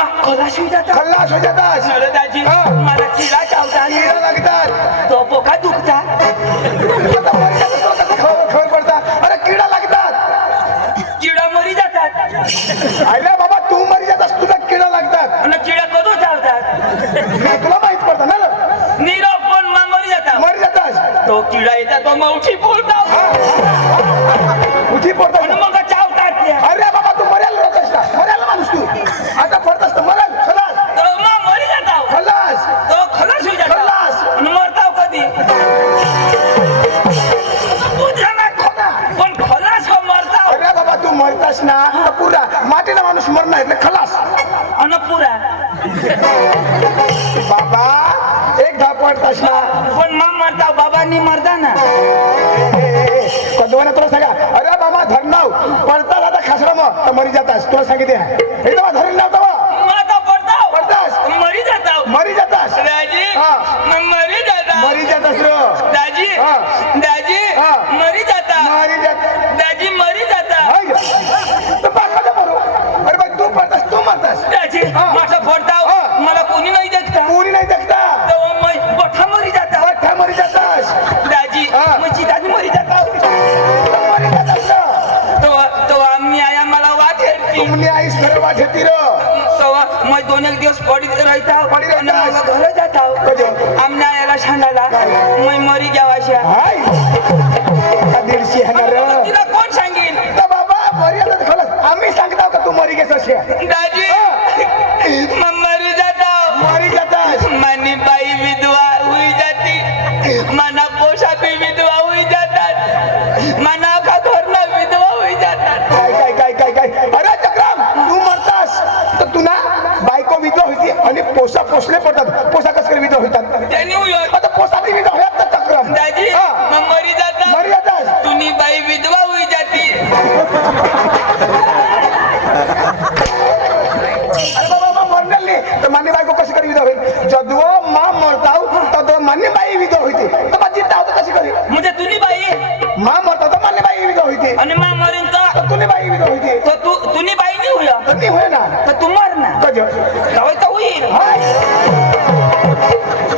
खल्लास हो जातास दाजी मला किडा चावता कीड़ा लागतात तो पोका दुखता आता मरी जातात तो कसं खबर पडता अरे कीड़ा लागतात किडा मरी जातात अरे बाबा तू मरी जातास तुला कीड़ा लागतात आणि किडा कधो चावतात तुला माहित पडतं ना नीरव पण मरी जातात तो किडा येतात तो मग उठी बोलता उठी पडतात आणि मग चावतात ते. अरे बाबा तू मरायला रोकस का मरायला माणूस तू आता पडतास तर मराल खलास तो मग मरी जातात खलास तो खलास होई जातात खलास आणि मरताव कधी पण खलास हो मरताव अरे बाबा तू मरतास ना तर पुरा मातीला माणूस मरणार એટલે खलास आणि पुरा बाबा एकदा पडतास ना पण मग मरताव बाबांनी मरता ना कदवाना तुला सांगा अरे बाबा धरणाव पडतास आता खासरा मग तर मरी जातास तुला सांगितले एकदम धरून लावतो मला पडताव पडतास मरी जाताव मरी जातास दाजी हा. मरी जाताव मरी जातास रो दाजी हा. दाजी हा. मरी जाता मरी जात दाजी मरी जाता तर बाकाचा बरोबर अरे बाई तू पडतास तू मरतास दाजी हा. माझा फोडताव हा. मला कोणी नाही देखता पुरी नाही देखता तो मैं गोठा मरी जाता मोठ्या मरी जातास दाजी हा. माझी दादी मरी जाता मरी जातास रो तो आम्ही आया मला वाटेल तुमने आईस खरं वाटेती रो तो मैं दोन एक दिवस पडीत राहता पडीत राहतास. मला घर जाता कधी आमने आयाला सांगायला मैं मरी गेवाशा हाय का दीडशे हणार तिला कोण सांगेल तर बाबा मरी आता खलास आम्ही सांगताव का तू मरी गेस असे दाजी मरी जाता मरी जातास मनी बाई विधवा हुई जाती मना पोषा भी विधवा हुई जातात मना का घरना विधवा हुई जातात काय काय काय काय काय अरे चक्रम तू मरतास तर तू ना बायको विधवा होती आणि पोसा पोसले पडतात पोसा कस विधवा होतात त्यांनी हुई आता पोसा ती विधवा होतात ना चक्रम दाजी हा. मरी जातात मरी जातास तुनी बाई विधवा हुई जाती अरे बाबा मरणार नाही तर मान्य बायको कशी करी विधवा होईल जदव मा मरताव तर मान्य बाई विधवा होती तर मग जिद्द होतं कशी करी म्हणजे तुनी बाई मा मरताव तर मान्य बाई विधवा होती आणि मा मरीन तर तुने बाई विधवा होती तुनी बाई नाही हुया तर ती होय ना तर तू मर ना कधी जावई तर होईल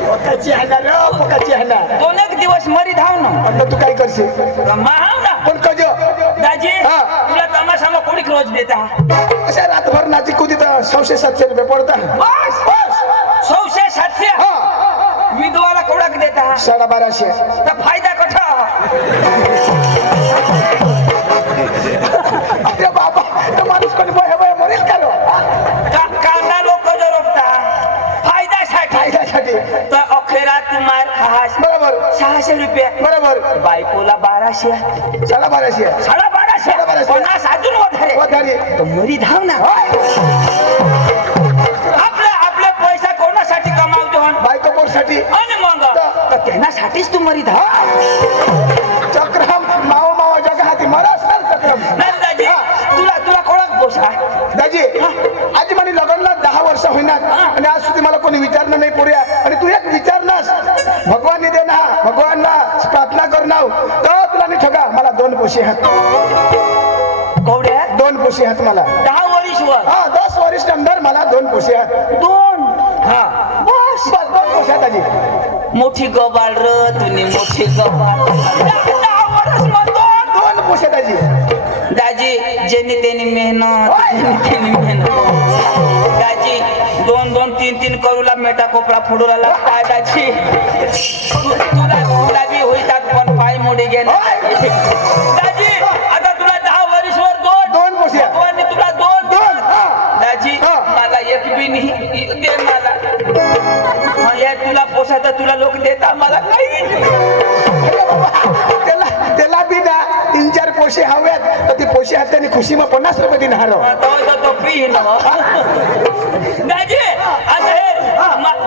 पोकाची आहे ना रे पोकाची आहे ना दोन एक दिवस मरी धाव ना पण तू काय करशील महाव ना पण कधी दाजी हा. तुला तमाशा कोणी रोज देता अशा रातभर नाची कुदी तर 600-700 रुपये पडता बस बस 600-700 हा विधवाला केवढा देता 1250 तर फायदा कठा अरे बाबा तो माणूस कोणी बहे बहे मरेल का रो कांदा लोक जो रोखता फायद्यासाठी फायद्यासाठी तर अखेरा तुम्हार खास बरोबर 600 रुपये बरोबर बायकोला 1200 1250 1250 50 अजून वधारे तर मरी धाव ना आपले पैसा कोणासाठी कमावतो बायको पोरसाठी आणि मग तर त्याच्यासाठीच तू मरीत आहे. चक्रम माव माव जगा हाती मला असणार चक्रम. नाही दाजी, हा. तुला कोणाक पोसा दाजी आज माझी लग्नला 10 वर्ष होईनात आणि आज सुद्धा मला कोणी विचारलं नाही पोऱ्या. आणि तू एक विचारनास भगवान दे ना, भगवानला प्रार्थना करनाव तर तुला नाही ठगा. मला 2 पोशी आहेत, कवड्या 2 पोशी आहेत मला. 10 वर्षवर हा 10 वर्ष नंतर मला 2 पोशी आहेत. 2 हा बस 2 पोशी आहेत दाजी. मोठी गबाळ र तुम्ही मोठी गबाळ 10 वर्ष म्हणतो 2 पोशी आहेत दाजी. दाजी ज्यांनी त्यांनी मेहनत दाजी 2-2, 3-3 करूला मेटा कोपरा फुडूला लागताय दाजी. तुला बी होईतात पण पाय मोडी गेला दाजी. आता तुला 10 वर्षवर 2 पोशी आहेत. भगवानने तुला 2 हा. दाजी हा. मला एक बी नाही दे मला. हा, या तुला पोसायचं तुला लोक देता मला काही अरे बाबा, त्याला बी ना 3-4 पोशी हव्यात तर ती पोशी आहेत त्यांनी खुशी मग 50 रुपये देणार. तो फ्री दाजी. आता हे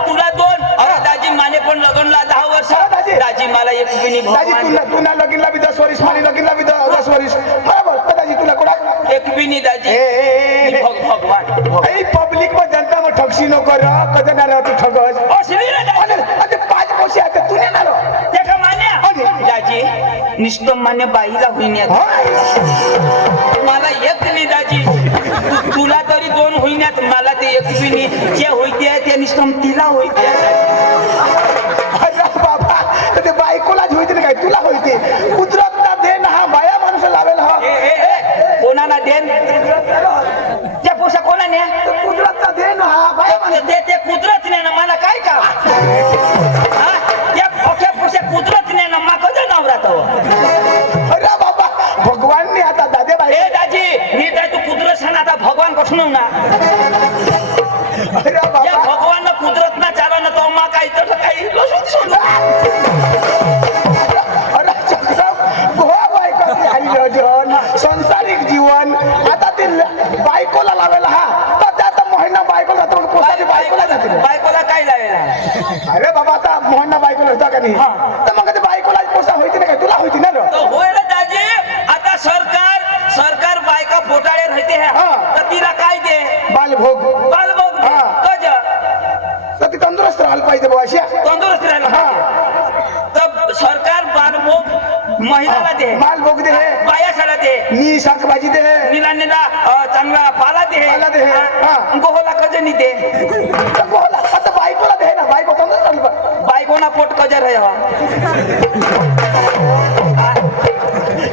तुला 2 अरे दाजी माने पण लग्नला 10 वर्ष दाजी. दाजी मला एक बी नाही दाजी भगवान तुला लगीनला बी 10 वर्ष, मला लगीनला बी 10 वर्ष बरोबर. तर दाजी तुला कोणा एक बी नाही दाजी. भगवान पब्लिक में जनता में ठगशी नको र कधी ना तू ठगस. अरे 5 पोशी आहेत तू नाही ना ते का मान्या दाजी निष्ठो मान्य बाईला होईन्यात मला एक नाही दाजी. तुला तरी 2 होईन्यात मला ते एक बी नाही. जे होईते ते निष्ठम तिला होईते. अरे बाबा ते बायकोलाच होईते ना काय तुला होईते. कुदरत ना देन हा बाया माणूस लावेल हा. कोणाला देन त्या पोषा कोणाने कुदरत ना देन हा बाया माणूस. ते कुदरत नाही ना मला काय का त्या खोक्या पोषा कुदरत नाही ना मा कधी नवरात. अरे बाबा भगवानने आता दादे बाई. ए दाजी मी काय तू कुदरत सांग आता भगवान कसं ना. अरे त्या बाबा भगवान कुदरत ना चाला ना तो मा काय तर काही अरे चक्रम गोवा बायको जीवन संसारिक जीवन आता ते बायकोला लावेल हा. तर त्या आता मोहना बायकोला जातो पोसाची बायकोला जाते. बायकोला काय लावेल. अरे बाबा आता मोहना बायकोला होता का नाही तर मग ते बायकोला पोसा होईते ना काय तुला होईते ना रे? तो होय रे दाजी. आता सरकार बायका पोटाळे राहते हा. तर तिला काय दे बालभोग बालभोग दे. हा. कज तर ती तंदुरुस्त राहायला पाहिजे बाबा अशा. तंदुरुस्त राहिला हा. पाहिजे. तर सरकार बालभोग महिलाला दे, बालभोग दे बायासाला दे, मी शाकभाजी दे निलांनीला चांगला पाला दे, पाला दे. हा. गोहला कजनी दे. बोला आता बायकोला दे ना बायको तंदुरुस्त राहिली पाहिजे. बायकोना पोट कजर आहे हवा.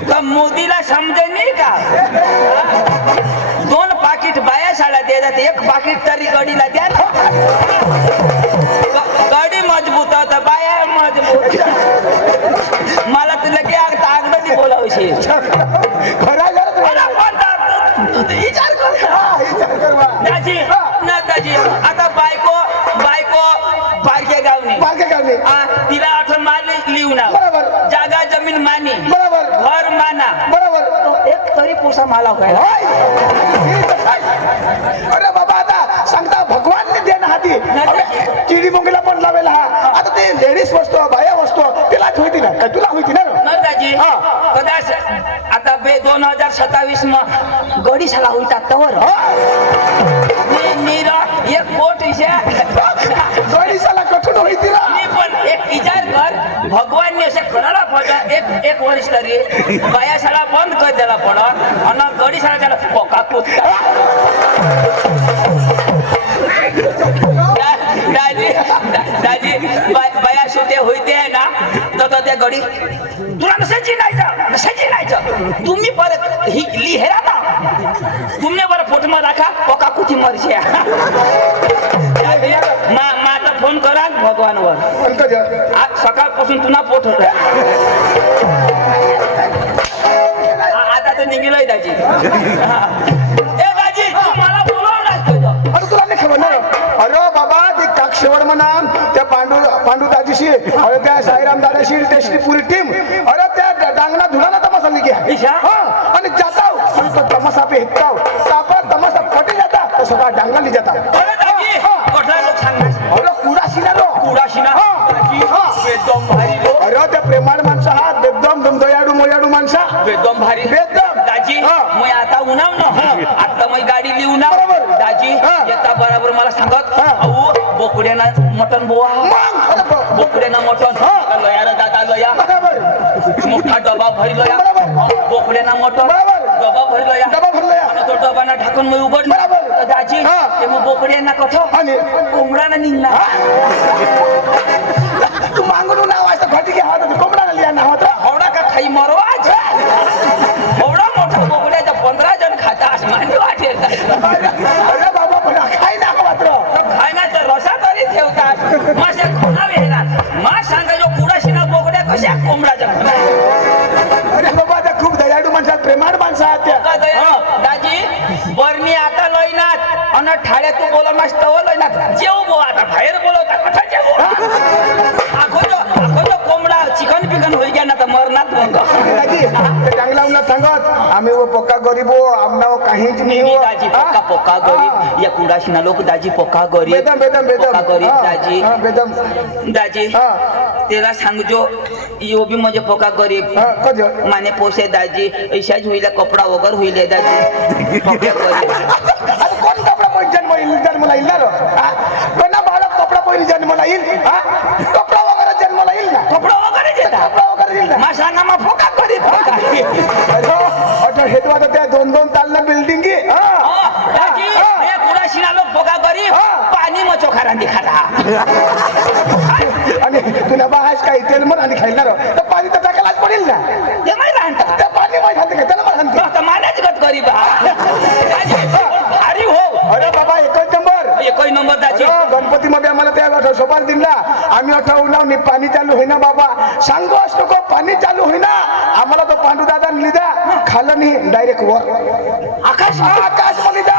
तर मोदीला समजे नाही का 2 पाकिट बायाशाला दे जात 1 पाकिट तरी गडीला द्या ना. गडी मजबूत होता बाया मजबूत. मला तुला की आगदी बोलावशी खरा विचार कर बा. दाजी ना दाजी. आता बायको बारक्या गावनी बारक्या गावनी. तिला आठवण मारली लिहून बरोबर. जागा जमीन मानी बरोबर घर माना बरोबर. तो एक तरी पोसा मला व्हायला. अरे बाबा आता सांगता भगवानने दे ना हाती. चिडी मुंगीला पण लावेल हा. आता ते लेडीज वस्तू बाया वस्तू तिला होती ना काय तुला होती ना रे? दाजी कदाच आता 2027 मा गडी साला होईतात तवर नीरा एक बोट गडीसाला कठून होती ना. पण एक विचार कर भगवानने असे करायला पाहिजे. एक वर्ष तरी बाया साला बंद कर द्यायला पडत आणि गडी साला त्याला पोका कुत्ता. दाजी बाया सुटे होते आहे ना तर त्या गडी तुला नसायची नाहीचं तुम्ही परत ही लिहेरा ना तुम्ही बरं फोटो राखा पोका कुची मरशी. आता फोन करा भगवानवर. पंकज आज सकाळपासून तुला पोट होत आता तर निघलोय दाजी. ए दाजी तू मला बोलवणार. अरे तुला नाही खबर ना. अरे बाबा ते काक्षेवर म्हणा त्या पांडू दाजीशी अरे त्या साईराम दादाशी त्याची पुरी टीम अरे त्या डांगना धुलाना तमाशा लिखी आणि जाता तमाशा पे हिताव तापा तमाशा पटे जाता तो सगळा डांगना ली जाता. अरे दाजी कुठला लोक सांगणार. अरे कुडा सिनारो कुडाशिना दाजी एकदम भारी लो अरे ते प्रेमाळ माणसं हा बेदम दमदयाडू मोयाडू माणसा एकदम भारी बेदम दाजी हा. मी आता उन्हाव ना आता मी गाडी लिहू ना बरोबर. दाजी हा. येता बरोबर मला सांगत हा. अहो बोकड्याना मटन बोवा मग बोकड्याना मटन हा. लोया रे दादा लोया बरोबर मोठा डबा भरलो या बरोबर. बोकड्याना मटन बरोबर. डबा भरलो या डबा भरलो या. आणि तो डबाना ढाकून मी उघडलं बरोबर. तर दाजी हा. ते मग बोकड्यांना कथं आणि कोंबडाना निघणार तू मागून नाव असतं फाटी घ्या होता कोंबडा लिहा नाव होता होडा का खाई मरवाच एवढा मोठा बोकड्याचा 15 जण खातात मांडी वाटेल अरे बाबा पण खाय ना मात्र खाण्याचं रसा तरी ठेवतात मासे खोनावे येणार मा सांगा जो कुडा शिना बोकड्या कशा कोंबडाच्या अरे बाबा त्या खूप दयाडू माणसात प्रेमाळ माणसं आहात त्या दाजी बरणी आता लयनात अन ठाड्या तू बोला मस्त लयनात जेव बो आता बाहेर बोलवता कथा जेव आखो जो कोंबडा चिकन पिकन होई गया ना तर मरनात मग दाजी ते चांगला उन्हा सांगत आम्ही वो पक्का गरीब हो आमना वो काहीच नाही हो दाजी पोका पोका गरीब या कुडाशिना लोक दाजी पोका गरीब बेदम बेदम बेदम पोका गरीब हाँ, दाजी हाँ, बेदम दाजी हाँ. तेरा सांगजो यो भी म्हणजे पोका गरीब हाँ, कजो माने पोसे दाजी ऐशाच होईला कपडा वगैरे होईले दाजी पोका गरीब अरे कोण कपडा पहिली जन्मला येईल ना रो कोणा बाळक कपडा पहिली जन्मला येईल हा कपडा वगैरे जन्मला येईल ना कपडा वगैरे देता कपडा वगैरे येईल ना मा सांगा मा पोका गरीब अरे हे तो आता त्या 2-2 तालना बिल्डिंग दाजी हे कुडाशिना लोक पोका गरीब पाणी मग चोखा रांधी खाता आणि तुला बाहेर काही तेल मग आणि खायला रो तर पाणी तर टाकायलाच पडेल ना ते माहिती राहता त्या पाणी माहिती घालते का त्याला माहिती आता मानाच गत गरीब दाजी भारी हो अरे बाबा एकच नंबर एकही नंबर दाजी गणपती मध्ये आम्हाला त्या सोपार दिला आम्ही उठावून पाणी चालू होईना बाबा सांगू असतो को पाणी चालू होईना आम्हाला तो पांडू दादा लिदा खाल्लं नाही डायरेक्ट वर आकाश आकाश मध्ये जा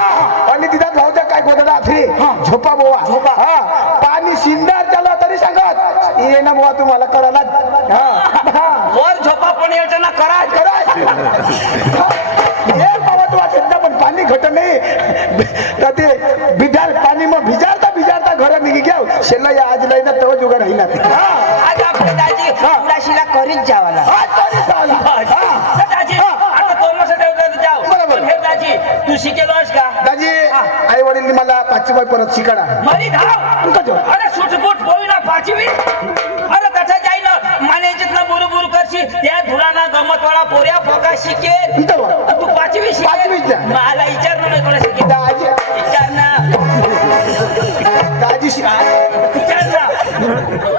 आणि तिथं जाऊ द्या काय गोदडा अथरी झोपा बोवा झोपा. हा पाणी शिंदार चालू तरी सांगत ये ना बुवा तुम्हाला करायला वर झोपा पण यायचं ना करा हे बाबा तू आता पण पाणी घट नाही तर ते बिजार पाणी मग भिजारता घर निघी घ्या शेला या आज लई ना तेव्हा जुगा राहिला आज आपले दाजी कुडाशिला करीत जावाला दाजी आता तो मस्त जाऊ बरोबर. पण हे दाजी तू शिकेलोस का दाजी आई वडील मला 5वी परत शिकाडा मरी धाव कजो अरे सुटबुट बोलू ना 5वी अरे त्याचा जाईल माने जितना बुरु करशी त्या धुराना गमतवाळा पोऱ्या फोका शिकेल इथं बघ. तू 5वी शिकेल 5वीच जा. मला विचार ना कोणा शिकेल दाजी विचार ना दाजी विचार ना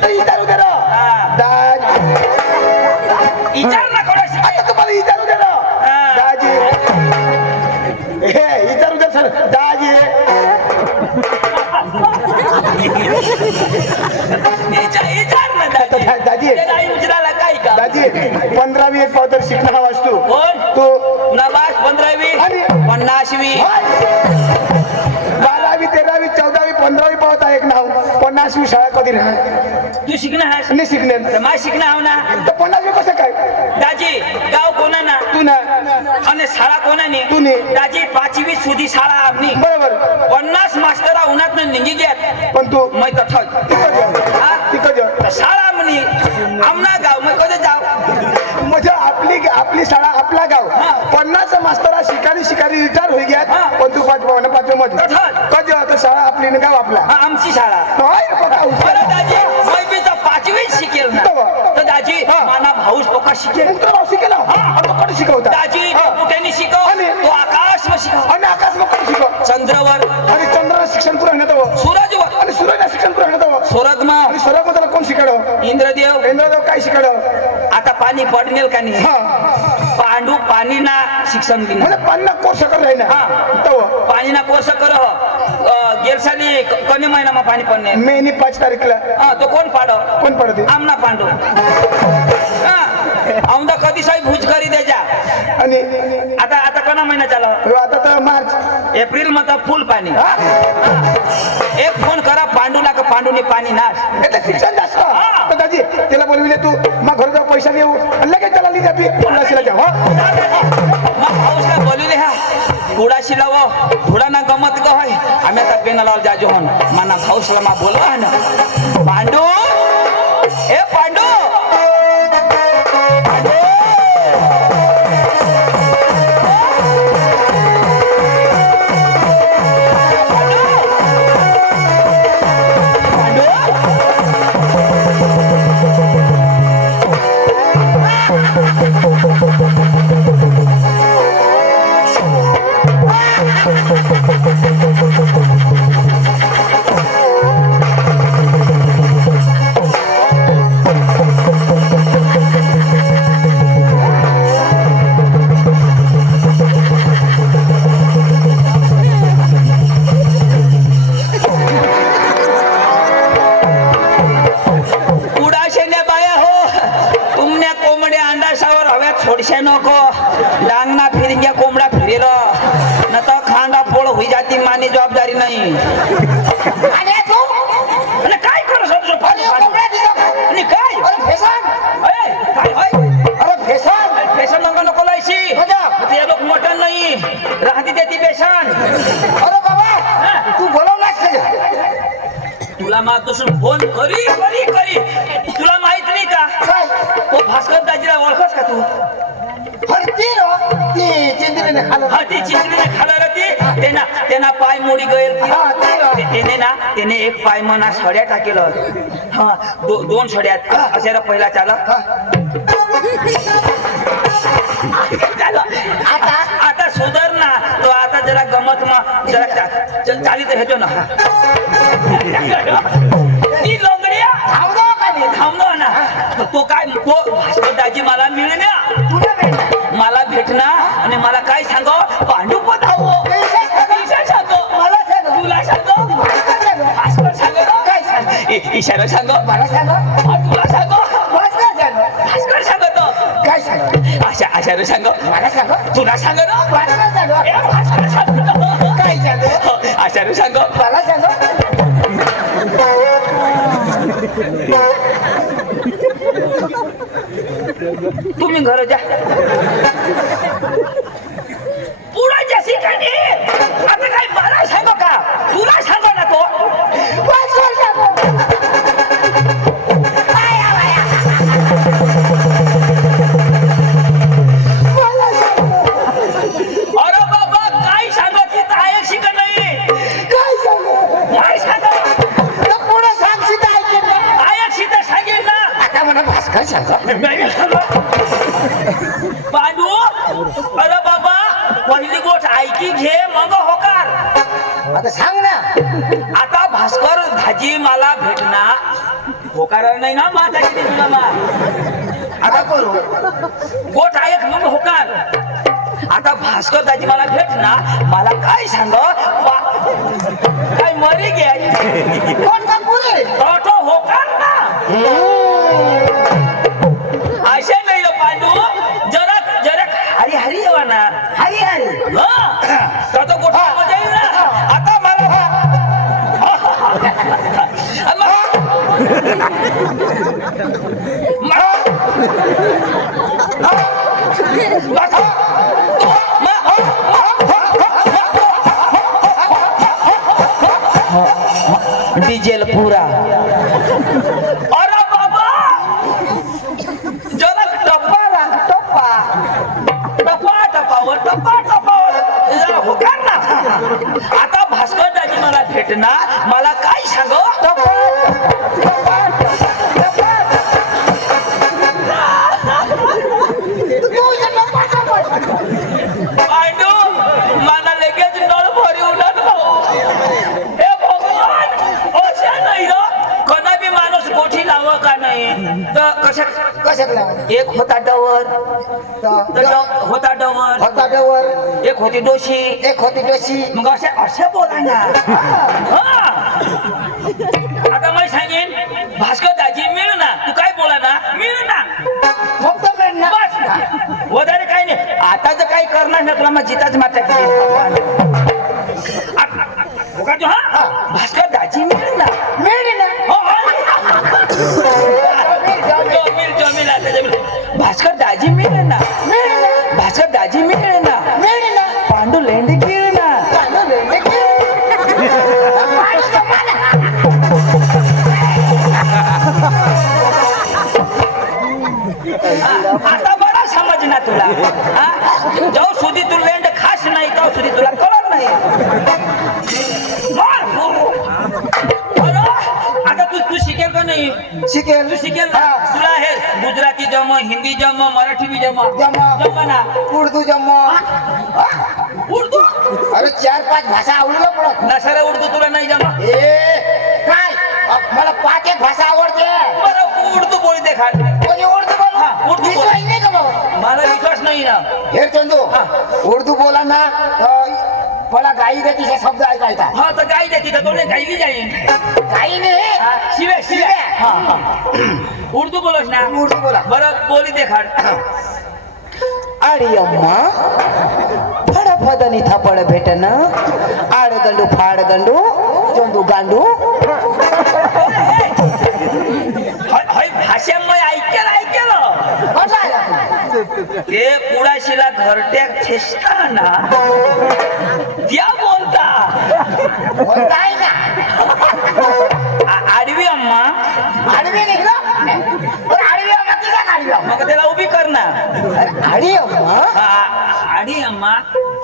विचारू दे रो हा. दाजी विचार ना कोणा शिकेल आता तुम्हाला विचारू दे रो दाजी हे विचारू दे सर दाजी विचार ना दाजी. ते नाही विचारायला काय का दाजी 15वी एक पावतर शिकणं हवा असतो कोण तो नबाश 15वी आणि? 50वी 12वी 13वी 14वी 15वी पावता एक नाव 50वी शाळा कधी राहणार तू शिकणार आहेस नाही शिकणे तर मा शिकणार आहो ना तर 50वी कसं काय दाजी गाव कोणा ना तू ना आणि शाळा कोणाने तू ने. दाजी 5वी सुधी शाळा आमनी बरोबर 50 मास्तर उन्हात निघी गेत पण तू मै तथ तिकडं शाळा म्हणी आमना गाव मै कधी जाव म्हणजे आपली शाळा आपला गाव हा. 50 मास्तरा शिकारी रिटायर होई गया हा. पण तू 5वी मध्ये कधी आता शाळा आपली न गाव आपला हा आमची शाळा होय रे बघा, हुशार. बरं दाजी मै बी तर 5वी शिकेल ना तर दाजी हा. माना भाऊस पोका शिकेल मग तुला भाऊ शिकेला आता कोणी शिकवता दाजी हा. कुठेनी शिकव आणि? तो आकाश में शिकव आणि आकाश मग कोणी शिकव चंद्रवर आणि चंद्राला शिक्षण पुरा येणार सूरजवर आणि सूर्यला शिक्षण पुरा येणार स्वर्गमा आणि सर्व त्याला कोण शिकाडव इंद्रदेव इंद्रदेव काय शिकाडव आता पाणी पडनेल का नाही हा पांडू पाणी ना शिक्षण दिना म्हणजे 50 कोर्स कर राहिना हा. तव पाणी ना कोर्स कर गेल साली कने महिना मा पाणी पडणे मे नी 5 तारीखला हा तो कोण पाड कोण पडते आमना पांडू हा औंदा कधी साई भुज करी दे जा आणि आता आता कोणा महिना चालव हो, आता तर मार्च एप्रिल मध्ये फुल पाणी हा? एक फोन करा पांडूला का पांडूने पाणी नाश એટલે शिक्षण जास्त हा. तर दाजी त्याला बोलविले तू मग घर जाऊ पैसा देऊ आणि लगेच त्याला लिहिल्या बी जाऊ हा मग भाऊसला बोलवले हा कुडाशी लाव थोडा ना गमत ग होय आम्ही आता पेनालाल जाजो हन माना हौसलामा बोलवा हन पांडू ए पांडू छोड़से नको डांगना फिरेंगे कोंबड़ा फिरेलो न तो खांदा पोळ हुई जाती मानी जवाबदारी नहीं अरे तू अरे काय करू सर अरे कोंबड्या दिला आणि काय अरे फेसन ए काय होय अरे फेसन बेसन मंगा नको लायची बजा. ते लोक मटन नाही राहती देती बेसन अरे बाबा तू बोलवलास का तुला मागपासून फोन करी करी करी तुला माहित नाही का काय तो भास्कर दाजीला ओळखस का तू अरे ती रो ती चिंदरीने खाल्लं हा ती चिंचणीने खाला ती त्यांना पाय मोडी गईल हा, ते रो. त्याने एक पाय मना सड्या टाकेलं हा दोन सड्यात असेला पहिला चाला आता आता सुधर ना तो आता जरा गमत मा जरा चालीत हेतो ना ती लोंगड्या थांबलो का नाही थांबलो ना तो काय तो भास्कर दाजी मला मिळण्या तुला भेटला मला भेटणार आणि मला काय सांग पांडू पण धावो सांगो मला सांग तुला सांगो भास्कर सांगो काय सांग इशारा सांगो मला सांग तुला सांगो भास्कर सांग भास्कर सांगतो काय सांग आशाला सांगो मला सांग तुला सांग भास्कर सांग भास्कर सांगतो काय सांग आशाला सांगो मला सांग तुम्ही घर जा पुढे जशी काही आता काय मला सांगो का तुला सांगो ना तो भास्कर सांग अरे बाबा काय सांगत तिथं आहे शिक नाही काय सांग काय सांगत तर पुढे सांग सीता ऐकेल ना. आहे सीधा सांगेल ना आता मला भास्कर सांग पांडू अरे बाबा पहिली गोष्ट ऐकी घे मग होकार आता सांग ना आता भास्कर धाजी मला भेटणार होकार नाही ना माझा किती तुला मा आता करू गोट ऐक मग होकार आता भास्कर दाजी मला भेटणार मला काय सांग काय मरी घ्यायची कोण का पुरे तो होकार ना असे नाही रे पांडू जरा जरा हरी हरी येवा ना हरी हरी तर तो गोठा मजा येईल ना आता मला डीजेल पूरा अरे बाबा जरा टप्पा राख टप्पा टप्पा टप्पावर टप्पा टप्पावर जरा होकार ना आता भास्कर दाजी मला भेटणार मला काय सांगो टप्पा टप्पा टप्पा पांडू मला लगेच नळ भरी उडत भाऊ हे भगवान अशा नाही रो कोणा बी माणूस गोठी लाव का नाही तर कशात एक होता डवर होता डवर होता डवर एक होती डोशी एक होती डोशी मग असे बोला ना आता मला सांगेन भास्कर दाजी मिळू ना तू काय बोला ना मिळू ना फक्त मिळणार बस वदारे काही नाही आता जर काही करणार ना तुला मग जिताच मात्र भास्कर दाजी मिळू ना मिळणार हो, जमील आता जमील भास्कर दाजी मिळे ना मिळणार भास्कर दाजी मिळे ना मिळणार पांडू लेंडकी आता बरा समज ना तुला जो सुधी तू लेंड खास नाही तो सुधी तुला कळत नाही आता तू शिकेल का नाही शिकेल तू शिकेल ना तुला हे गुजराती जम हिंदी जम मराठी भी जम ना उर्दू जम्मू उर्दू अरे 4-5 भाषा आवडलं पडत नसरे उर्दू तुला नाही जमा काय मला 5-1 भाषा आवडते बरं उर्दू बोल दे खान कोणी उर्दू बोल हा, उर्दू बोल. विश्वास नाही का बाबा मला विश्वास नाही ना हे चंदू उर्दू बोला ना मला गाई देतीचे शब्द ऐकायचा हा तर गाई देते तर तो गायली जाईल गाई नाही शिव्या शिव्या हा हा उर्दू बोलस ना उर्दू बोला बरं बोली दे खान आडी अम्मा फडफदनी थपड भेटन आडगंडू फाडगंडू चोंदू गांडू भाषेमध्ये ऐकेलं ते कुडाशीला घरट्या ठेसता ना त्या बोलता बोलताय ना आडवी अम्मा आडवी निघलं आडवी अम्मा किती आडवी अम्मा मग त्याला उभी कर ना आडी अम्मा आडी अम्मा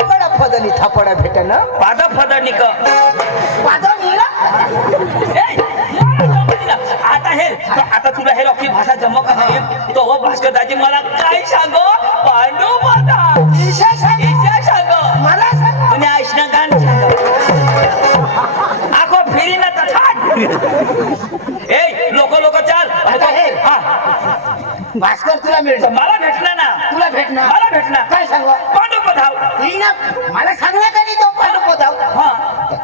फडफदनी थपड भेटन पादा फदनिक पादव निघलं आता तुला हे रॉकी भाषा जमक नाही तो भास्कर दाजी मला काय सांग पांडू ईशा सांग. सांग मला सांग म्हणजे ऐशना गाण सांग आखो फिरी ना ए लोक चाल आता हे. हा भास्कर तुला मिळतं मला भेटणार ना तुला भेटणार मला भेटणार काय सांगू पांडू पधाव ती ना मला सांगला तरी तो पांडू पधाव हा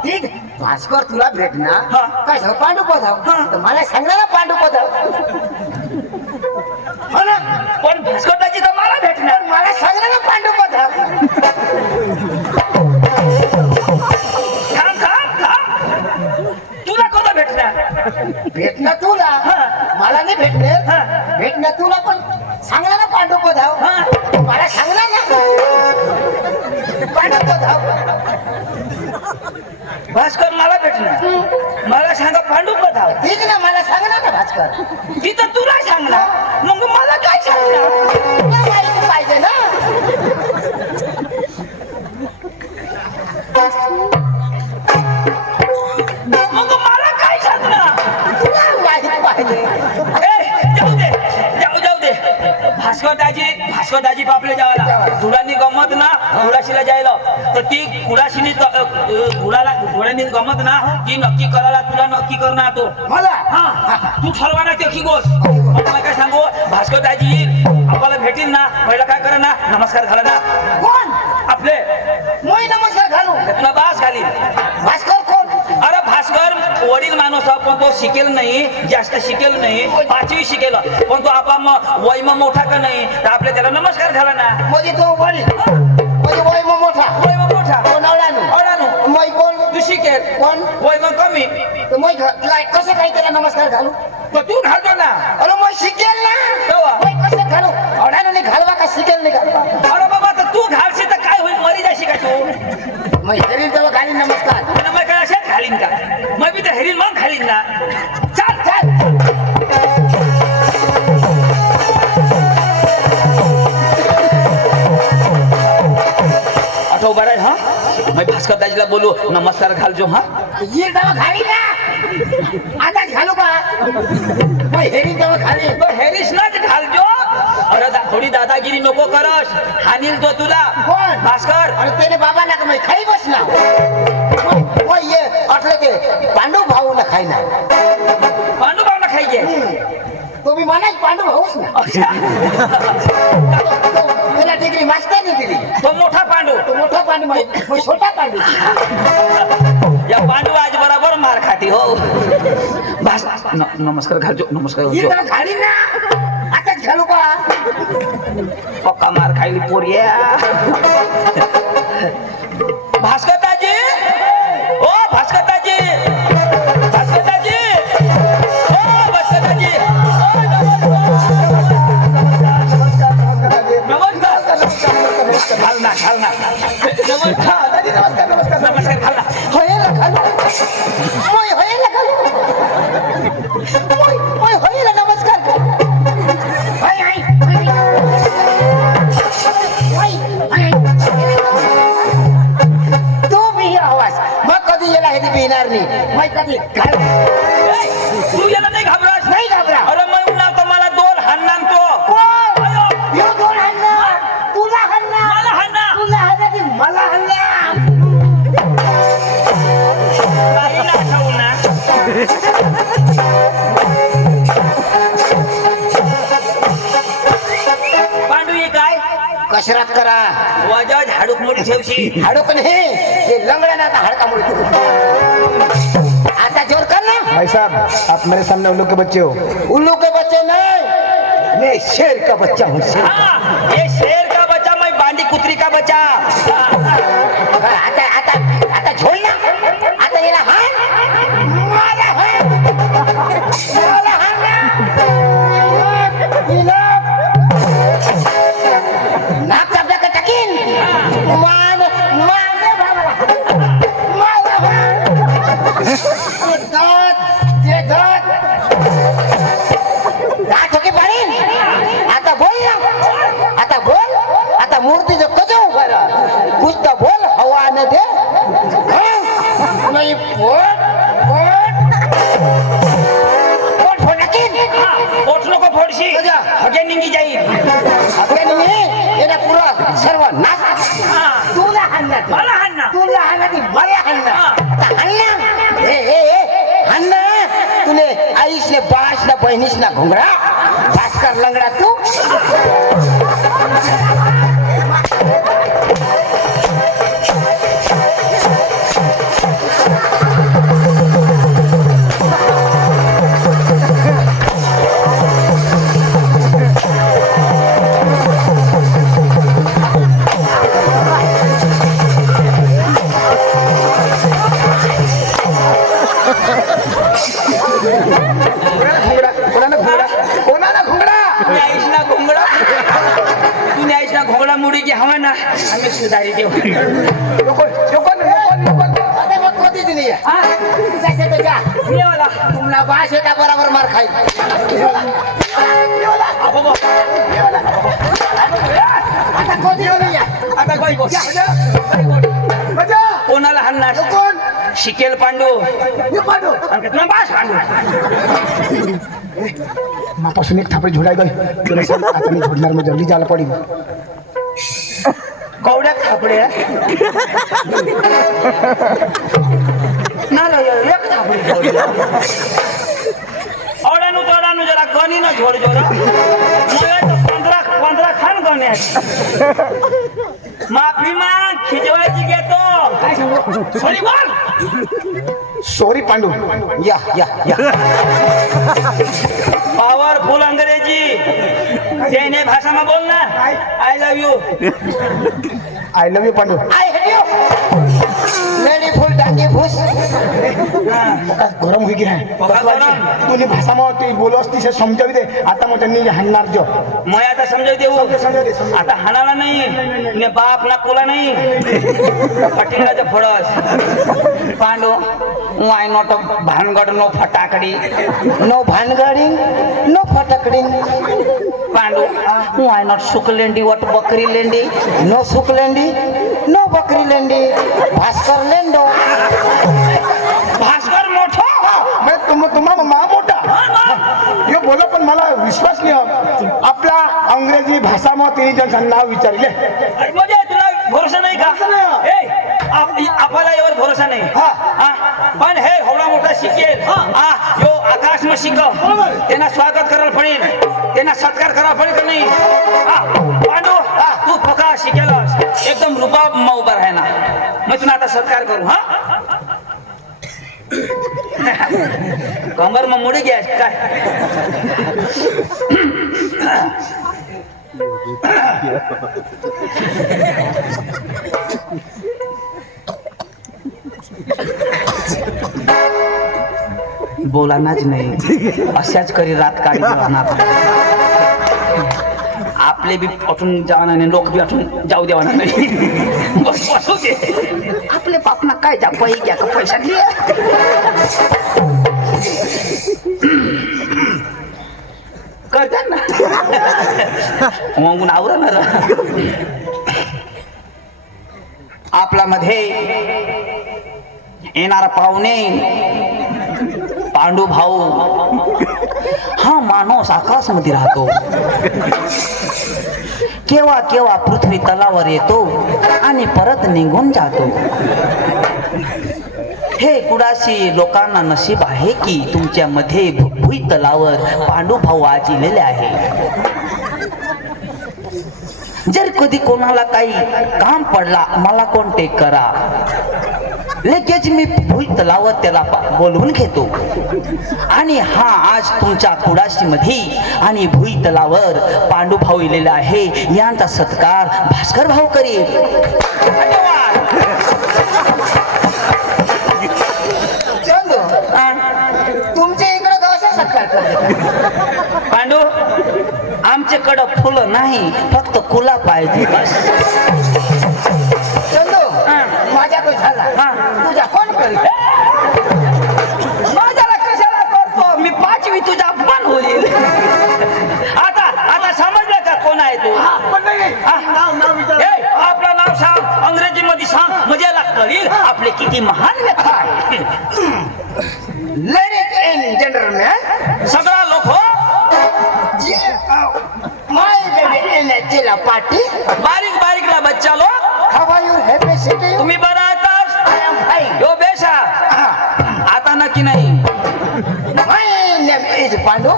ठीक भास्कर तुला भेटणार हा. काय सांग पांडू पधाव हा. तर मला सांगला ना पांडू पधाव हो ना पण भास्कर दाजी तर मला भेटणार मला सांगला ना पांडू पधाव थांब तुला कधी भेटणार भेटणार तुला हा. मला नाही भेटणार हा. भेटणार तुला पण सांगला ना पांडू पधाव हा. मला सांगला ना पांडू पधाव भास्कर मला भेटणार मला सांगा पांडू पधाव ठीक ना मला सांगला ना भास्कर तिथं तुला सांगणार मग मला काय सांगणार तुला माहिती पाहिजे ना मग मला काय सांगणार तुला माहिती पाहिजे ए, जाऊ दे भास्कर दाजी बापले जावाला धुळानी गमत ना धुळाशीला जायला तर ती कुडाशीनी धुळानी गमत ना ती नक्की करायला तुला नक्की करणार तो मला हा तू ठरवा ना ते की गोष्ट मला काय सांगू भास्कर दाजी येईल आपल्याला भेटील ना पहिला काय करा ना नमस्कार झाला ना कोण आपले मोही नमस्कार घालू तुला बास घाली भास्कर कोण अरे भास्कर वडील माणूस हा, पण तो शिकेल नाही जास्त शिकेल नाही 5वी शिकेल पण तो आपा वय मग मोठा का नाही तर आपल्या त्याला नमस्कार झाला ना म्हणजे तो वडील म्हणजे वय मग मोठा वय मग मोठा कोण अडाणू अडाणू मै कोण तू शिकेल कोण वय मग कमी तर मै कसं काय त्याला नमस्कार घालू तर तू घालतो ना अरे मग शिकेल ना तेव्हा. मै कसं घालू अडाणू नाही घालवा का शिकेल नाही घालवा अरे बाबा तर तू घालशील तर काय होईल मरी जाशी का तू मै हेरील तेव्हा घालीन नमस्कार आणि मग काय असेल घालीन का मग मी तर हेरील मग घालीन ना चाल चल आठव बरं आहे, हा मैं भास्कर दाजीला बोलू नमस्कार घालजो हा ये तेव्हा घाली ना आता घालू का मै हेरील तेव्हा घाली तो हेरीस नाच घालजो अरे थोडी दादागिरी नको करस हानील तो तुला कोण? भास्कर अरे त्याने बाबा ना मै खाई बसला मै ये असलं ते पांडू भाऊ ना खाई ना पांडू बाबा खायचे तो मी म्हणाच पांडू भाऊच ना त्याला डिग्री मास्टरने दिली तो मोठा पांडू तो मोठा पांडू मग छोटा पांडू या पांडू आज बरोबर मार खाती हो नमस्कार घालजो नमस्कार ही घालजो तर घाली ना आताच घालू का पक्का मार खायली पोरिया भास्कर दाजी ओ भास्कर दाजी भास्कर दाजी ओ भास्कर दाजी नमस्कार घाल ना नमस्कार नमस्कार घाल ना होयला घालू मोय होयला घालू मोय होयला नमस्कार हाय हाय की काय तू याला नाही घाबरत नाही घाबरा अरे मग ना तर मला दोन हाणणार तो अयो, यो दोन हाणणार तुला हाणणार मला हाणणार. तुला हाणणार की मला हाणणार काही ना ठाऊ ना पांडू हे काय कसरत करा वजाज हाडूक मोडी ठेवशी हाडोकन हे लंगड़ा ना आता हाड़का मुड़ी आता जोर कर ना भाई साहब आप मेरे सामने उल्लू के बच्चे हो उल्लू के बच्चे नहीं मैं शेर का बच्चा हूँ शेर हाँ, ये शेर का बच्चा मैं बांडी कुतरी का बच्चा आता आता आता झोल ना आता ये हान मारा हान मारा हान ना नाक चापला का टकीन मान मान दे बाबा मारा हान ये दात दात होके पाडीन आता बोल ना आता मूर्ती जो कजो उभा रहा कुछ तो बोल हवा आने दे हाँ? नहीं पोट फोडकीन पोट नको फोडशी कजा. हगे निंगी जाईल अबे नहीं ये ना पूरा सर्व नाश तुला हन्ना मला हाणणार. तुला हन्ना ती मला हन्ना हाँ. आता हन्ना ए हन्ना तूने आईश ने बाश ना बहनीश ना घुंगरा भास्कर लंगड़ा तू कोणाला घुंगडा तुम्ही आईशना घोंगडा तुम्ही आईशना घोंगडा मुडी की हवा ना आम्ही सुधारी देऊ अरे मग कोणती नाही आहे जैसे तो जा ये वाला तुमना बाश एका बराबर मार खाई आता कोणती नाही आहे आता काही गोष्ट कोणाला हाणणार कोण शिकेल पांडू ये पाडो आणि तुला बास पांडू मापासून एक थापडी झोडाय गई तुला सांग, आता मी झोडणार मग जल्दी जायला पडेल कवड्या खापड्या ना ना एक खापडी औडानु तोडानु जरा गनी न झोड जोरा मग तो 15 खान गणे माफी माग खिजवायची घेतो सॉरी बोल सॉरी पांडू या पावरफुल अंग्रेजी जैने भाषा में बोलना I love you I love you Pandu I hate you lady फुल डांगी फुस गरम हुई गया है पका गरम तूने भाषा में ते बोलो असती से समजावी दे आता मग त्यांनी हाणणार जो मैं आता समझ देऊ समजाव दे आता हाणाला नाही ने बाप ना कोला नाही पटिंगाचं फडस पांडू वाय नॉट भानगड नो फटाकडी नो भानगडी नो फटकडी पांडू वाय नॉट सुकलेंडी वट बकरी लेंडी नो सुकलेंडी नो बकरी लेंडी भास्कर लेंडो भास्कर मोठो मैं तुम्हाला मा मोठा हे बोला पण मला विश्वास नाही आपला अंग्रेजी भाषा में तिने जण नाव विचारले म्हणजे तुला भरोसा नाही का ए आपल्याला यावर भरोसा नाही पण हे एवढा मोठा शिकेल यो आकाश में शिकव त्यांना स्वागत करायला पडेल त्यांना सत्कार करायला पडेल का नाही पांडू तू फका शिकेलस एकदम रुबाब में उभा आहे ना मैं तुला आता सत्कार करू कमर में मुड़ी गया काय बोलानाच नाही अशाच करी रात काढी देवाना आपले बी अटून जावणार नाही लोक बी अटून जाऊ देवाना नाही बस बसू दे आपले बापना काय जा पै घ्या का पैसा घ्या करतात ना मग आवरणार आपला मध्ये येणारा पाहुणे पांडू भाऊ हा माणूस आकाशमध्ये राहतो, केव्हा केव्हा पृथ्वी तलावर येतो आणि परत निघून जातो. हे कुडाशी लोकांना नशीब आहे की तुमच्यामध्ये भुई तलावर पांडू भाऊ आजिलेले आहे. जर कधी कोणाला काही काम पडला मला कॉन्टॅक्ट करा, लगेच मी भुई तलावर त्याला बोलवून घेतो. आणि हा आज तुमच्या कुडाशी मध्ये आणि भुई तलावर पांडू भाऊ इलेला आहे, यांचा सत्कार भास्कर भाऊ करेल. धन्यवाद. चंदू, तुमच्या इकडे कसा सत्कार करतात? पांडू आमच्याकडं फुलं नाही, फक्त कुला पाहिजे बस. चंदू, माझ्याकडे झाला, तुझ्या कोण करीत? माझ्याला कशाला करतो मी, 5वी तुझा अपमान होईल. आता आता समजलं का कोण आहे तू? आपलं नाव सांग, अंग्रेजी मध्ये सांग, म्हणजे याला कळेल आपले किती महान व्यक्ती आहे. लेडीज एंड जेंटलमॅन, सगळा लोक माय बेबी इन चिला पार्टी, बारीक बारीकला बच्चा लोक, how are you? Happy city? तुम्ही बरं आहात? I am fine. यो बेशा आता नक्की नाही. माय नेम इज पांडू,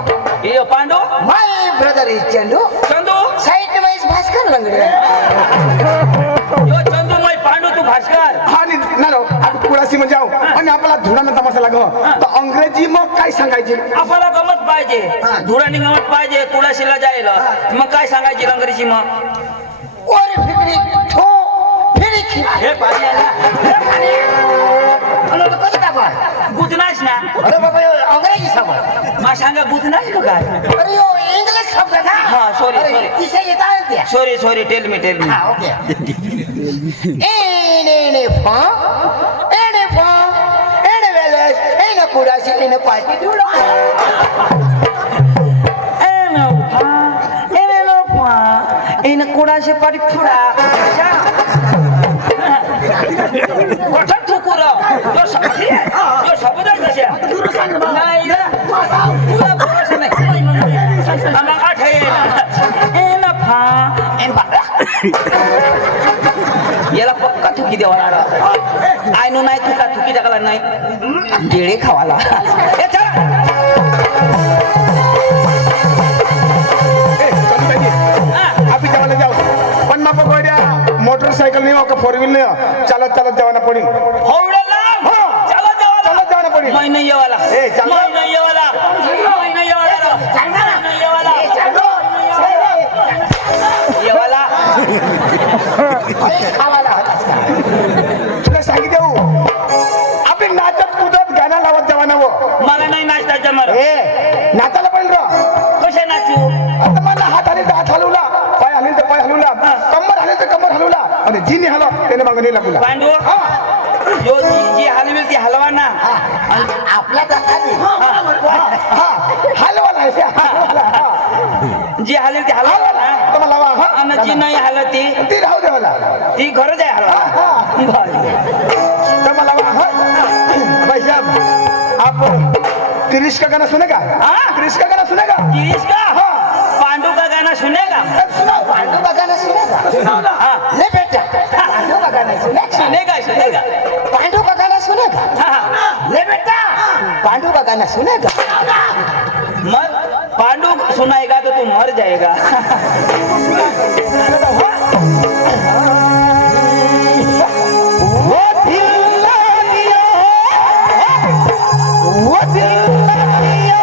यो Pandu, my brother is Chandu, Chandu, side wise Bhaskar Langde. यो चंदू मै पांडू तू भास्कर. आणि ना रो, आता कुडाशी म्हणजे आहो आणि आपला धुरानं तमाशा लागव तर अंग्रेजी मग काय सांगायचे? आपल्याला गमत पाहिजे, धुराणी गमत पाहिजे, कुडाशीला जायला. मग काय सांगायची अंग्रेजी मग? और फिकरी ठो फिरी खी. हे पाणी अरे तो कसं टाका? गुजनाश ना, अरे बाबा यो अंग्रेजी समज. मा सांगा गुजनाश का काय? अरे यो इंग्लिश शब्द ना. हा, sorry, अरे, sorry. तिथे येतात त्या. सॉरी सॉरी, टेल मी हा, ओके. एने फा, एने फा, एने वेलेस, एने कुडाशी, एने पार्टी ठुला. कुणाशी पाठी फुडा कठोर थुकुर जो शब्द कशा नाही ना, तुला भरोसा नाही. मग आठे एना फा एन बा याला पक्का थुकी द्यावा लागला. आयनो नाही तुका थुकी टाकला नाही, जेडे खावाला. ए चला आपी जावाला जाऊ पण मग गोड्या मोटरसायकल नाही का 4 व्हील नाही, चालत चालत जावाना पडेल. होवडला चला जावाला, चालत जावाना पडेल. मैं नहीं येवाला, ए, चल. मैं नहीं येवाला, मैं नहीं येवाला, नहीं येवाला, येवाला. तुला सांगितलं आपण नाचत कुदत गाणं लावत जावाना वो. मला नाही नाचता जमर. ए नाचायला पडेल र. कसे नाचू? आता मला हात आले तर हात हलवला, पाय हलेल तर पाय हलवला, कंबर हलेल तर कंबर हलवला आणि जी नाही हलव त्याने मागं नाही लागला. पांडू जो जी हलवेल ती हलवा ना. आपला दाखा हलवा नाही जी हलेल ती हलवा ना, तर मला लावा. आणि जी नाही हलत ती राहू दे मला. ती घरच आहे हलवा. तर मला भाई साहब आप क्रिश का गाना सुनेगा? हाँ? क्रिश का गाना सुनेगा? गिरीश का पांडू का गाना सुनेगा? सुनाओ. पांडू का गाना सुनेगा? सुनाओ ना. हाँ, ले बेटा, पांडू का गाना सुनेगा? सुनेगा सुनेगा. पांडू का गाना सुनेगा? हाँ, ले बेटा, पांडू का गाना सुनेगा? मर पांडू सुनाएगा तो तू मर जाएगा. वो दिल दिया, वो दिल दिया,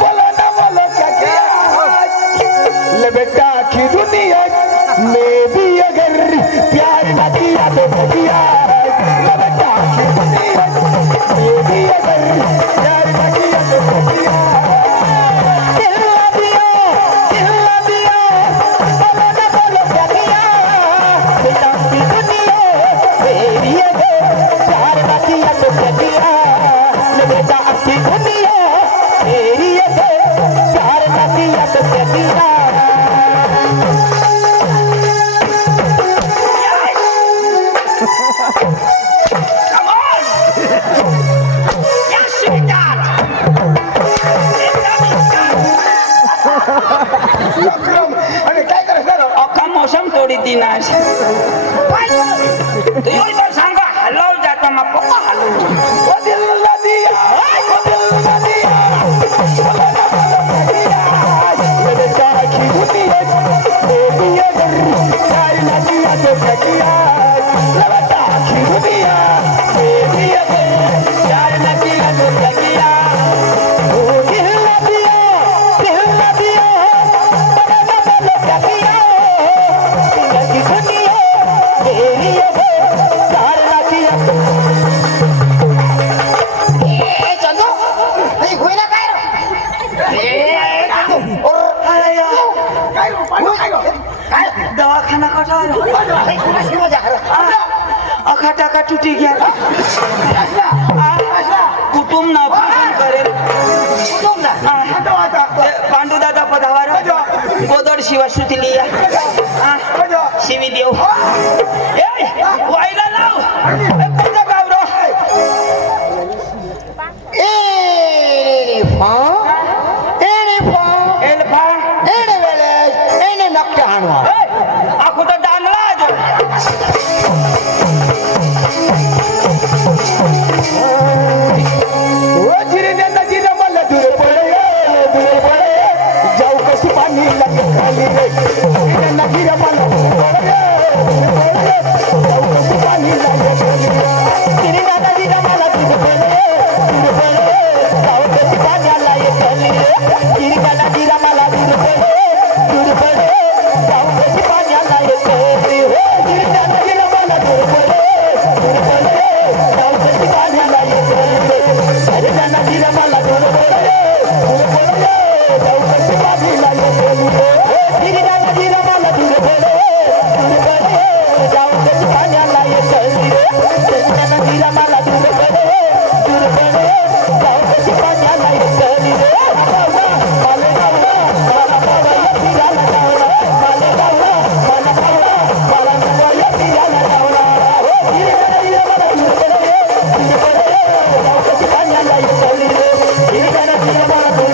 बोलो ना बोलो क्या किया? ले बेटा की दुनिया में भी अगर प्यार न किया तो किया. ले बेटा की दुनिया में भी अगर प्यार न किया तो किया. दिल दिया, बोलो ना बोलो क्या किया? बेटा की दुनिया में भी अगर प्यार न किया तो किया. ले बेटा की दुनिया मेरी अगर प्यार न किया तो किया. Come on! Yes, she does. दिनाश तू तर सांगा हलव जाता मग पप्पा हलव ओ दिल ना दिया ओ दिल ना दिया मेरे चाखी दुनिया दुनिया चार ना दिया तो कटिया लवता की दुनिया दुनिया चार ना दिया तो कटिया ओ दिल ना दिया कटिया की दुनिया दुनिया चार ना दिया ए, चंदू अरे होईना काय काय दवाखाना कटार कशी मजा अखाटाका तुटी गया कुटुंब ना ऑपरेशन करेल पांडू दादा पधावर गोदड शिवा श्रुती लिया शिवी देव वाईला लाव कोणता गावरो एल्फा आखो तो डांगला जो ओ जिरे नदीला मला दूर पडे जाऊ कशी पाणी लगे खाली रे जिरे नदीला मला दूर पडे जाऊ कशी पाणी लगे खाली जिरे नदीला मला दूर पडे जाऊ कशी पाणी लगे खाली रे जिरे नदीला मला दूर पडे जाऊ कशी पाणी लगे खाली रे जिरे नदीला मला दूर पडे जाऊ कशी पाणी लगे खाली रे अरे नदीला मला दूर पडे जाऊ कशी पाणी लगे खाली रे जिरे नदीला मला दूर पडे जाऊ कशी पाणी लगे खाली रे जिरे नदीला मला दूर पडे जाऊ कशी पाणी लगे खाली रे माले गावला मला पावला फिरायला गावला माले गावला मला पावला मला नुवाया फिरायला गावला जिरे नदीला मला दूर पडे जाऊ कशी पाणी लगे खाली रे जिरे नदीला मला दूर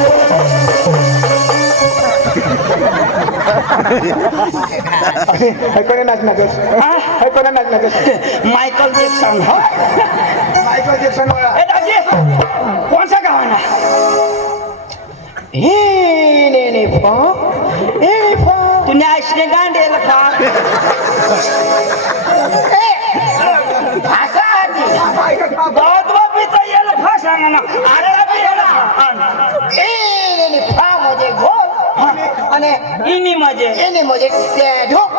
कोणी नाचणार कोणी नाचणार माइकल जैक्सन मायकल जॅक्सन वाला ए दाजी कौन सा गाना तूने ऐसने गांडे लखा भाषा आधी गावतवा पिता ये लखा सांगना अरे अभी ये ना फा म्हणजे घोल आणि इनी मजे एने म्हणजे ढोक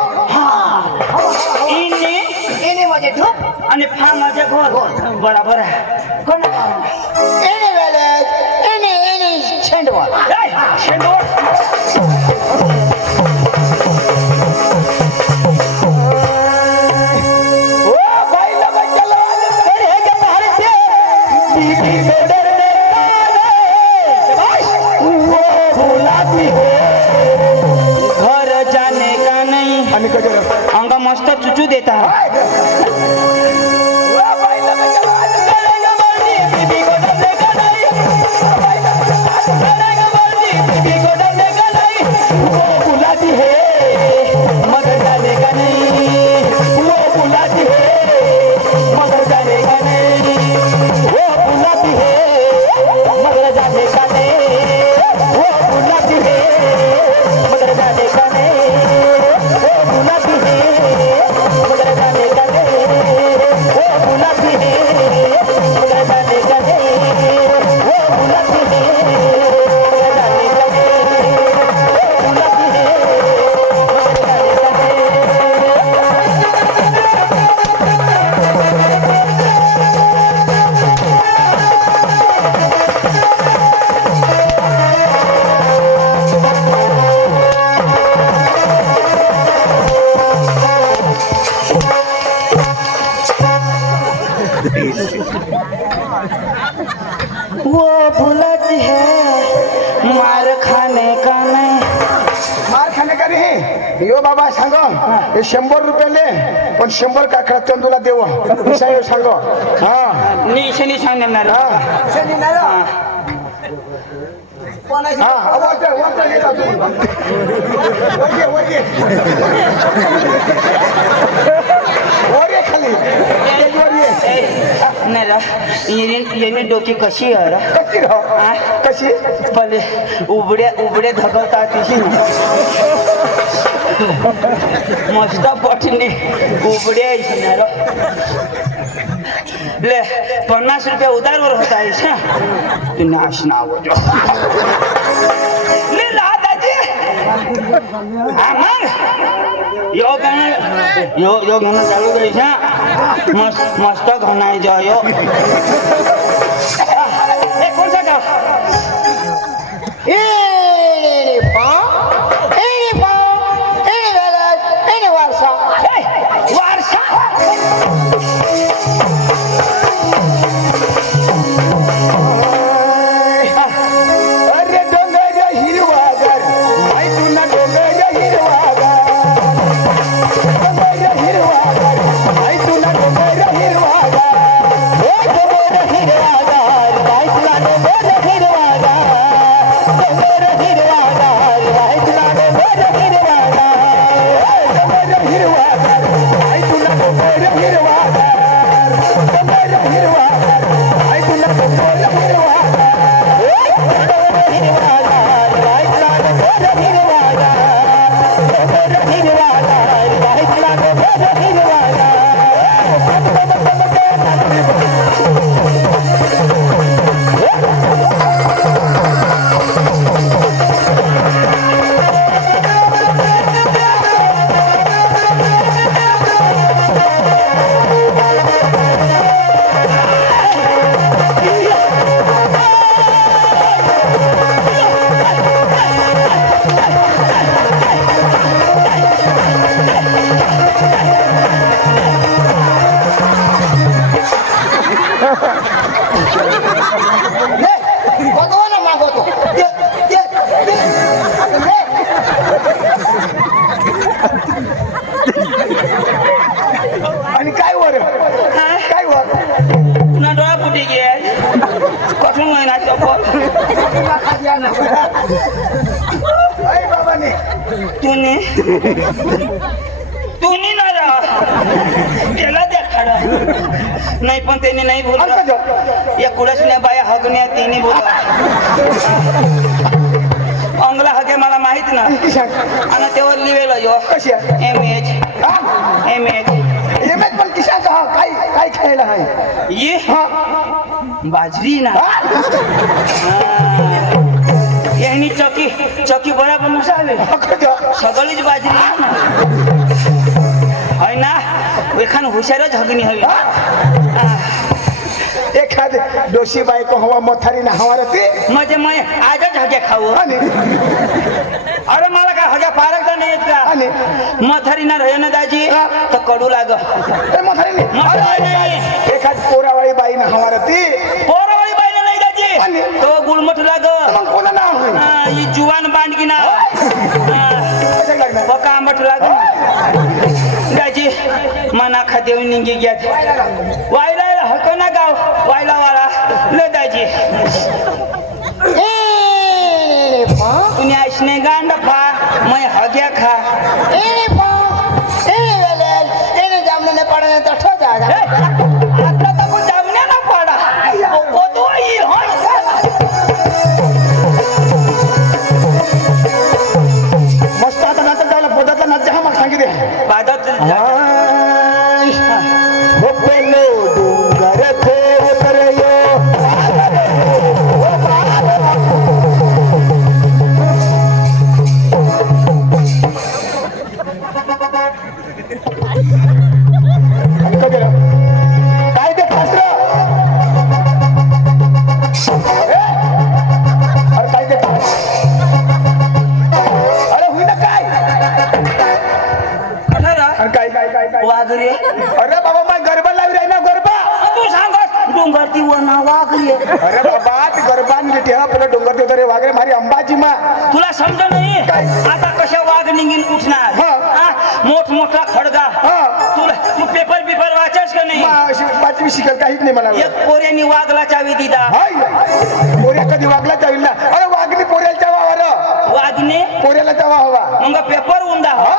इनी एने म्हणजे ढोक आणि फा मजे घोर बराबर आहे कोण एने वेळे एने छेंडवा शेंडोर ओ भाई लगा चलो तेरे के बाहर से बीबी में डरने वाले वो भुलाती है घर जाने का नहीं आणि कजर अंग मस्त चुचू देता है ओ भाई लगा चलो करेगा मर्जी बीबी को डरने का नहीं करेगा मर्जी बीबी को डरने का नहीं वो भुलाती है मगर जाने का नहीं वो भुलाती है मगर जाने का नहीं वो भुलाती है मगर जाने का नहीं वो भुलाती है मगर जाने का नहीं वो भुलाती है मगर जाने का नहीं वो भुलाती है मगर जाने का नहीं वो भुलाती है मगर जाने का नहीं वो भुलाती है मगर जाने का नहीं वो भुलती है मार खाने का नहीं मार खाणे का नाही यो बाबा सांग हे 100 रुपये ले पण 100 काकडा चंदूला देवा विषय सांग हा निशनी सांगणार हा शनी नाही ना. कोणाशी हा वाटतं येतात तुम्ही वर ये खाली स्टेजवर ये. नाही रा येणे डोकी कशी आहे रा? कशी राह आ? कशी पहिले उबड्या धगवतात तिशी ना मस्त पटणे उबड्या यायची ना रा. ले 50 रुपये उधारवर होता आहे तू नाश नाव ले ला दाजी हा मग यो गाणं चालू द्यायचा मस्त घनाय जायो. कोण सा गाव एने वेलास एने वारसा वारसा अरे डोंगर हिरवागार माय तुला डोंगर हिरवागार डोंगर हिरवागार माय तुला डोंगर हिरवागार ओ डोंगर हिरवागार माय तुला डोंगर हिरवागार डोंगर हिरवागार माय तुला डोंगर हिरवागार डोंगर हिरवागार माय तुला डोंगर हिरवागार डोंगर हिरवागार माय तुला डोंगर हिरवागार भगवान मागवतो आणि काय वर काय वर ना डोळा फुटे गे कठून महिना चप्पल अय बाबाने तुम्ही ना रा त्याला द्या खाडा नाही पण त्यांनी नाही बोललं या कुडसण्या बाया हगण्या त्यांनी बोला अंगला हगे मला माहित ना आणि तेव्हा लिवेल यो कशी आहे एम एच पण किशाचा हा काय खायला आहे ये हा बाजरी ना यांनी चकी बराबर नसावे सगळीच बाजरी है ना एखान हुशारच हगणी हवी एखाद डोशी बायको हवा मथारी ना हवा रती म्हणजे मग आजच हग्या खाऊ आणि अरे मला काय हग्या फारक तर नाही येत आणि का मथारी ना रहे ना दाजी तर कडू लाग मथारी नाही एखाद पोरावाळी बाई ना हवा रती पोरावाळी बाईला नाही दाजी तो गुळमठ लाग मग कोणा नाव होईल ही जुवान बांडगी ना कशाला लागणार बका आंबट लाग दाजी मना खाते निघी घ्यात वायला हको ना गाव वायला वाला ले दाजी तुम्ही ऐसने गांड खा मैं हग्या खा जामने पड़ने तो ठो जाएगा आता तो कुछ जामने ना पड़ा वो तो ही हो मस्त आता नाचत जायला पदातला नाच हा मग सांगितले बादत हो पेलो डोंगर थे उतरयो काय ते फासर अरे काय ते अरे होईना काय अरे काय काय काय काय वाघरे अरे बाबा मग गरबा लावी राही ना गरबा तू सांग डोंगरती वना वाघरे अरे बाबा ते गरबा ठेवा आपलं डोंगर ते रे वागरे मारी अंबाजी मा तुला समज नाही काय? आता कशा वाघ निघीन उठणार हा. मोठमोठा खडगा हा. तू पेपर बिपर वाचस का नाही पाचवी शिकल काहीच नाही मला एक पोऱ्यानी वाघला चावी दिदा हाय पोऱ्या कधी वागला जाईल ना अरे वाघनी पोऱ्याला चावा हवा वाघने पोऱ्याला चावा हवा मग पेपर उंदा हाय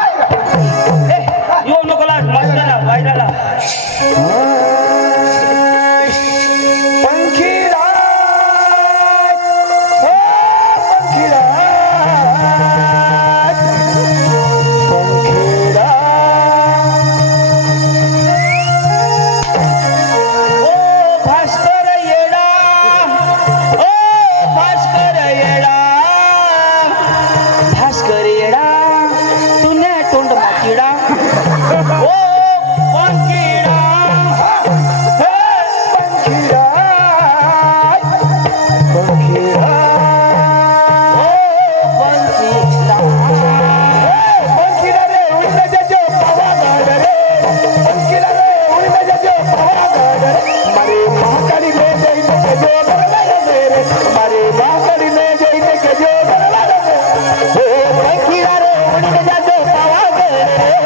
रे